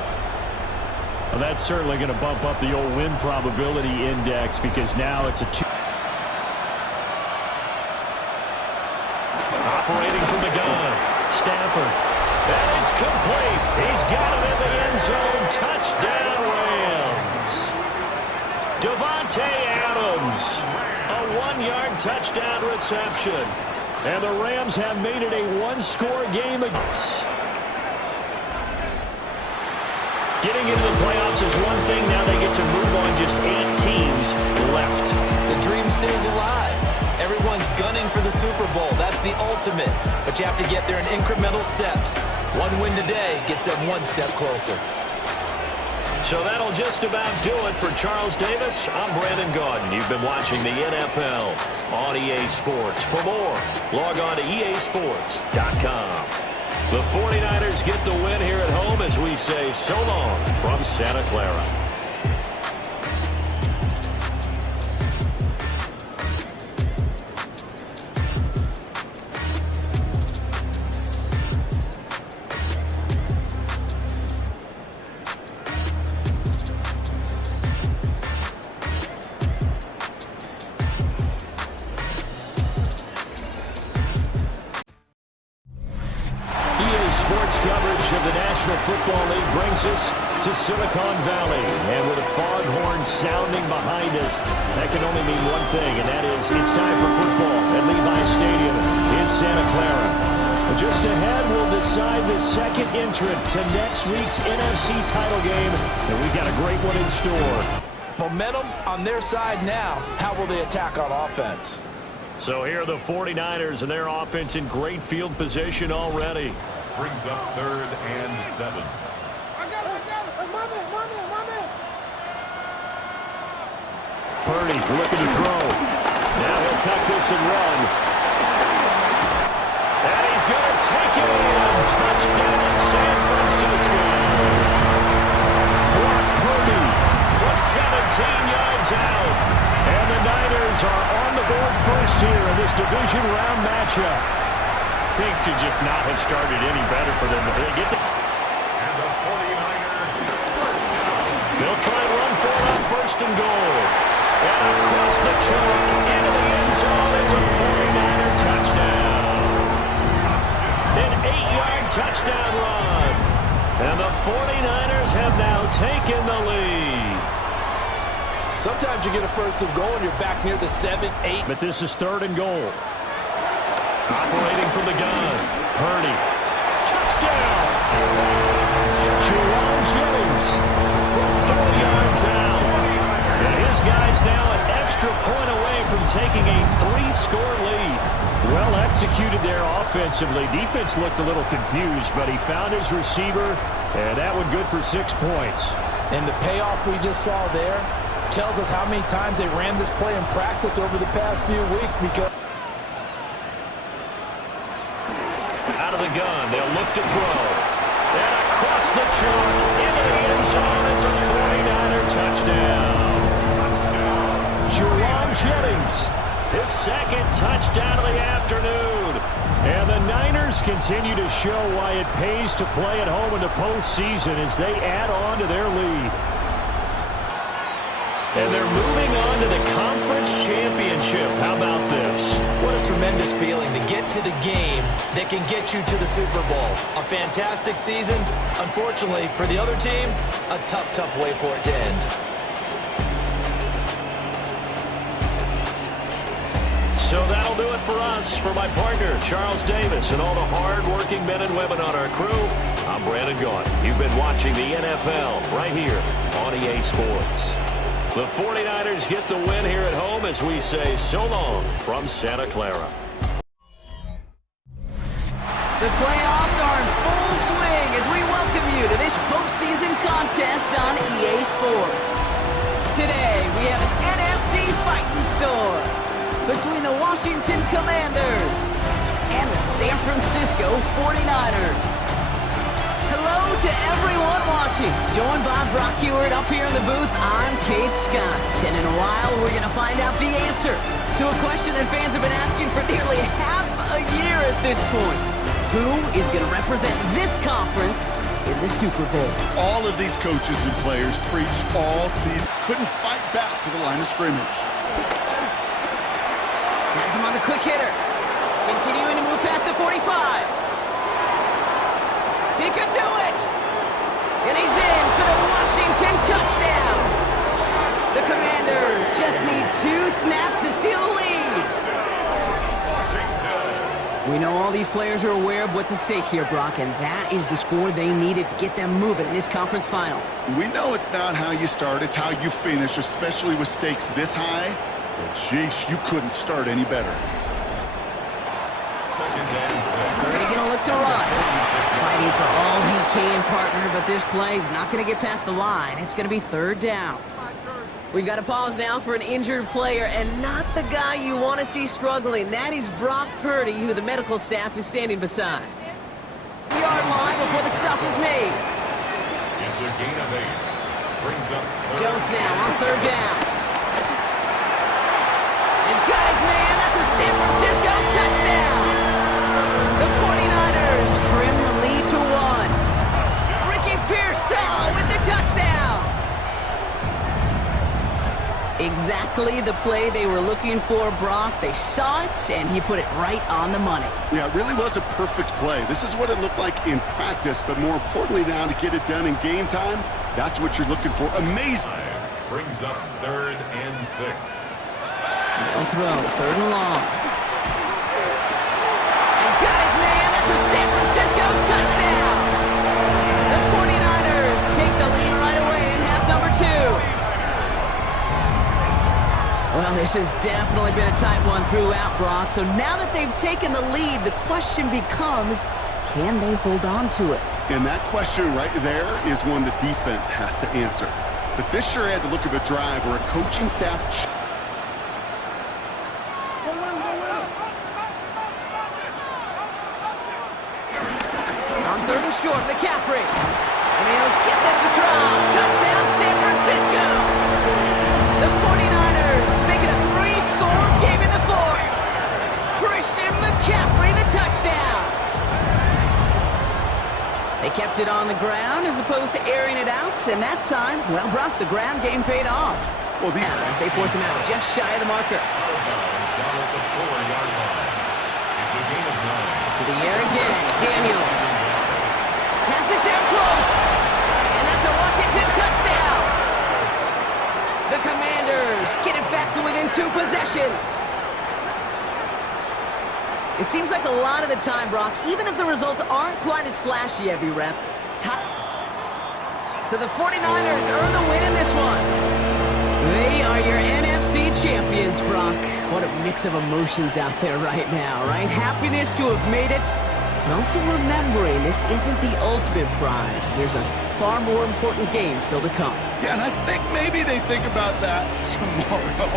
Well, that's certainly going to bump up the old win probability index because now it's a 2. Operating from the gun, Stafford. And it's complete. He's got it in the end zone. Touchdown, Rams. Davante Adams. A 1-yard touchdown reception. And the Rams have made it a 1-score game against. Getting into the playoffs is one thing. Now they get to move on. Just 8 teams left. The dream stays alive. Everyone's gunning for the Super Bowl. That's the ultimate. But you have to get there in incremental steps. One win today gets them 1 step closer. So that'll just about do it for Charles Davis. I'm Brandon Gaudin. You've been watching the NFL on EA Sports. For more, log on to easports.com. The 49ers get the win here at home as we say so long from Santa Clara. Sports coverage of the National Football League brings us to Silicon Valley. And with a foghorn sounding behind us, that can only mean one thing, and that is it's time for football at Levi's Stadium in Santa Clara. And just ahead, we'll decide the second entrant to next week's NFC title game, and we've got a great one in store. Momentum on their side now. How will they attack on offense? So here are the 49ers and their offense in great field position already. Brings up 3rd and 7. Purdy looking to throw. Now he'll tuck this and run. And he's going to take it in. Touchdown, San Francisco. Brock Purdy from 17 yards out. And the Niners are on the board first here in this division round matchup. Things could just not have started any better for them. If they get to... And the 49ers first down. They'll try and run for it on first and goal. And across the chalk into the end zone. It's a 49er touchdown. An 8-yard touchdown run. And the 49ers have now taken the lead. Sometimes you get a first and goal and you're back near the 7, 8. But this is third and goal. Operating from the gun. Purdy. Touchdown. Juwan Jennings from 4 yards out. And his guy's now an extra point away from taking a 3-score lead. Well executed there offensively. Defense looked a little confused, but he found his receiver, and that one good for 6 points. And the payoff we just saw there tells us how many times they ran this play in practice over the past few weeks because... Out of the gun, they'll look to throw. And across the chalk, into the end zone, it's a 49er touchdown. Juwan Jennings, his second touchdown of the afternoon. And the Niners continue to show why it pays to play at home in the postseason as they add on to their lead. And they're moving on to the conference championship. How about this? What a tremendous feeling to get to the game that can get you to the Super Bowl. A fantastic season. Unfortunately, for the other team, a tough, tough way for it to end. So that'll do it for us. For my partner, Charles Davis, and all the hard-working men and women on our crew, I'm Brandon Gaudin. You've been watching the NFL right here on EA Sports. The 49ers get the win here at home as we say so long from Santa Clara. The playoffs are in full swing as we welcome you to this postseason contest on EA Sports. Today, we have an NFC fighting storm between the Washington Commanders and the San Francisco 49ers. Hello to everyone watching. Joined by Brock Ewart up here in the booth, I'm Kate Scott. And in a while, we're going to find out the answer to a question that fans have been asking for nearly half a year at this point. Who is going to represent this conference in the Super Bowl? All of these coaches and players preached all season. Couldn't fight back to the line of scrimmage. Has him on the quick hitter. Continuing to move past the 45. He could do it! And he's in for the Washington touchdown! The Commanders just need 2 snaps to steal a lead! We know all these players are aware of what's at stake here, Brock, and that is the score they needed to get them moving in this conference final. We know it's not how you start, it's how you finish, especially with stakes this high. But jeez, you couldn't start any better. Already gonna look to run. Fighting for all he can, partner, but this play is not gonna get past the line. It's gonna be 3rd down. We've got to pause now for an injured player, and not the guy you want to see struggling. That is Brock Purdy, who the medical staff is standing beside. Yard line before the stop is made. It's a gain of 8. Brings up Jones now on 3rd down. And guys, man, that's a San Francisco touchdown! The 49ers trim the lead to 1. Ricky Pearsall with the touchdown! Exactly the play they were looking for, Brock. They saw it, and he put it right on the money. Yeah, it really was a perfect play. This is what it looked like in practice, but more importantly now to get it done in game time, that's what you're looking for. Amazing. brings up 3rd and 6. No throw, 3rd and long. And guys, man, that's a San Francisco touchdown! The 49ers take the lead right away in half number 2. Well, this has definitely been a tight one throughout, Brock. So now that they've taken the lead, the question becomes, can they hold on to it? And that question right there is one the defense has to answer. But this sure had the look of a drive where a coaching staff 3rd and short, McCaffrey. And he'll get this across. Touchdown, San Francisco. The 49ers make it a 3-score game in the 4th. Christian McCaffrey, the touchdown. They kept it on the ground as opposed to airing it out, and that time, well, Brock, the ground game paid off. Well, As they force him out just shy of the marker. To the air again, Daniels. Has it down close. And that's a Washington touchdown. The Commanders get it back to within 2 possessions. It seems like a lot of the time, Brock, even if the results aren't quite as flashy every rep, so the 49ers earn the win in this one. They are your NFC champions, Brock. What a mix of emotions out there right now, right? Happiness to have made it, and also remembering this isn't the ultimate prize. There's a far more important game still to come. Yeah, and I think maybe they think about that tomorrow.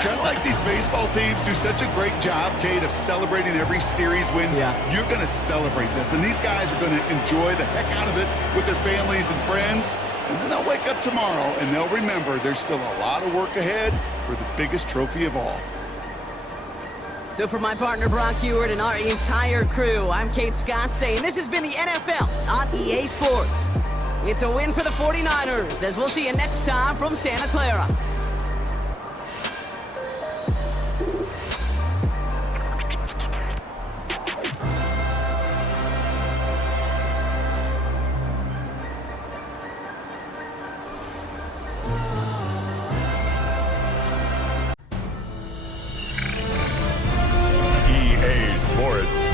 Kind of like these baseball teams do such a great job, Kate, of celebrating every series win. Yeah. You're going to celebrate this, and these guys are going to enjoy the heck out of it with their families and friends. And then they'll wake up tomorrow, and they'll remember there's still a lot of work ahead for the biggest trophy of all. So for my partner, Brock Heward, and our entire crew, I'm Kate Scott saying this has been the NFL on EA Sports. It's a win for the 49ers, as we'll see you next time from Santa Clara.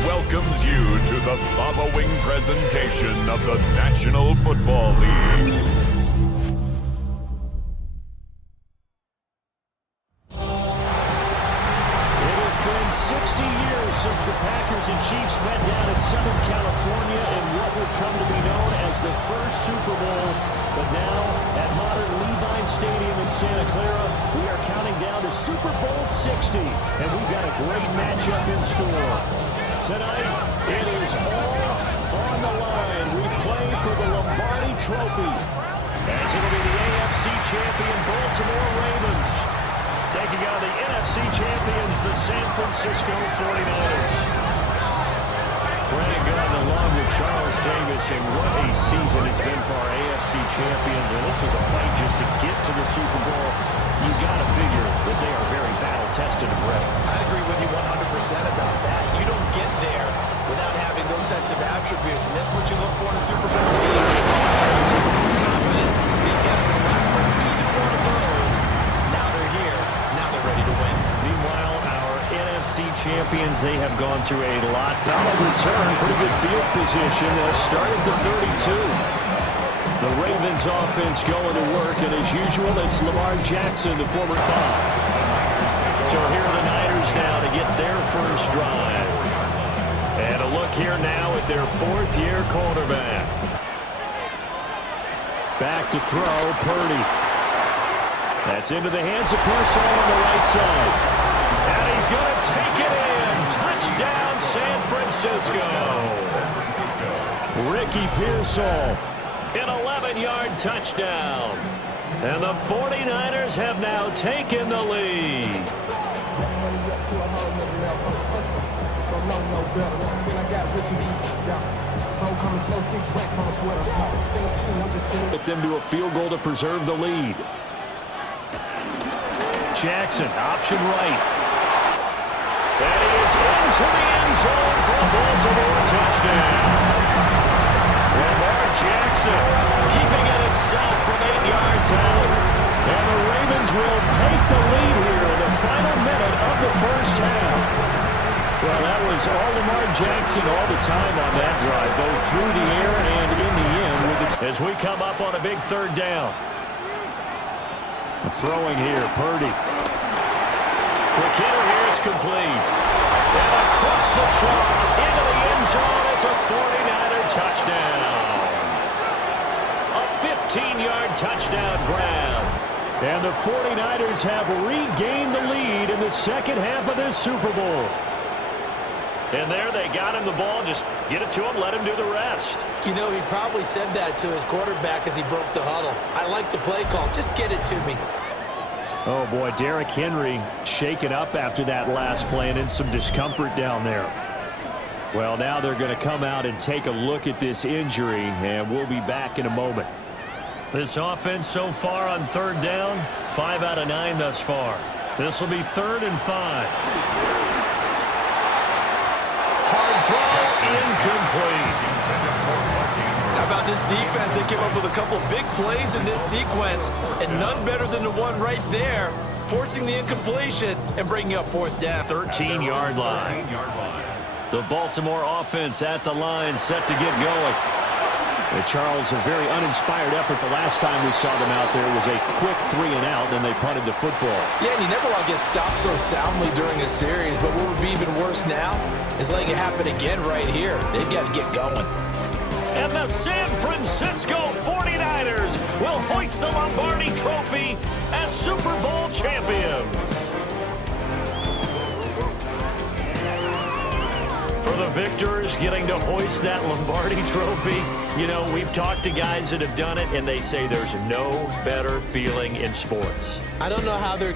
Welcomes you to the following presentation of the National Football League. It has been 60 years since the Packers and Chiefs met down in Southern California in what would come to be known as the first Super Bowl. But now, at modern Levi Stadium in Santa Clara, we are counting down to Super Bowl 60, and we've got a great matchup in store. Tonight, it is all on the line. We play for the Lombardi Trophy, as it'll be the AFC champion Baltimore Ravens taking on the NFC champions, the San Francisco 49ers. Brandon Gordon along with Charles Davis, and what a season it's been for our AFC champions. And this was a fight just to get to the Super Bowl. You got to figure that they are very battle-tested and ready. I agree with you 100% about that. You don't get there without having those types of attributes, and that's what you look for in a Super Bowl team. Confident. These guys are right for either one of those. Now they're here. Now they're ready to win. Meanwhile, our NFC champions, they have gone through a lot. Solid return, pretty good field position. They'll start at the 32. The Ravens offense going to work, and as usual, it's Lamar Jackson, the former five. So here are the Niners now to get their first drive. And a look here now at their 4th-year quarterback. Back to throw, Purdy. That's into the hands of Pearsall on the right side. And he's going to take it in. Touchdown, San Francisco. Ricky Pearsall. An 11-yard touchdown. And the 49ers have now taken the lead. Get them to a field goal to preserve the lead. Jackson, option right. And he is into the end zone for a Baltimore touchdown. Lamar Jackson keeping it itself from 8 yards out. And the Ravens will take the lead here in the final minute of the first half. Well, that was all Lamar Jackson all the time on that drive, both through the air and in the end. As we come up on a big 3rd down. Throwing here, Purdy. Quick hitter here, it's complete. And across the chalk, into the end zone, it's a 49er touchdown. A 15-yard touchdown grab. And the 49ers have regained the lead in the second half of this Super Bowl. And there they got him the ball. Just get it to him, let him do the rest. You know, he probably said that to his quarterback as he broke the huddle. I like the play call. Just get it to me. Oh, boy, Derrick Henry shaken up after that last play and in some discomfort down there. Well, now they're going to come out and take a look at this injury, and we'll be back in a moment. This offense so far on third down, 5 out of 9 thus far. This will be 3rd and 5. Hard throw, incomplete. How about this defense? They came up with a couple of big plays in this sequence, and none better than the one right there, forcing the incompletion and bringing up 4th down. 13-yard line. The Baltimore offense at the line, set to get going. And Charles, a very uninspired effort. The last time we saw them out there was a quick 3-and-out, and they punted the football. Yeah, and you never want to get stopped so soundly during a series, but what would be even worse now is letting it happen again right here. They've got to get going. And the San Francisco 49ers will hoist the Lombardi Trophy as Super Bowl champions. For the victors getting to hoist that Lombardi Trophy, you know, we've talked to guys that have done it, and they say there's no better feeling in sports. I don't know how they're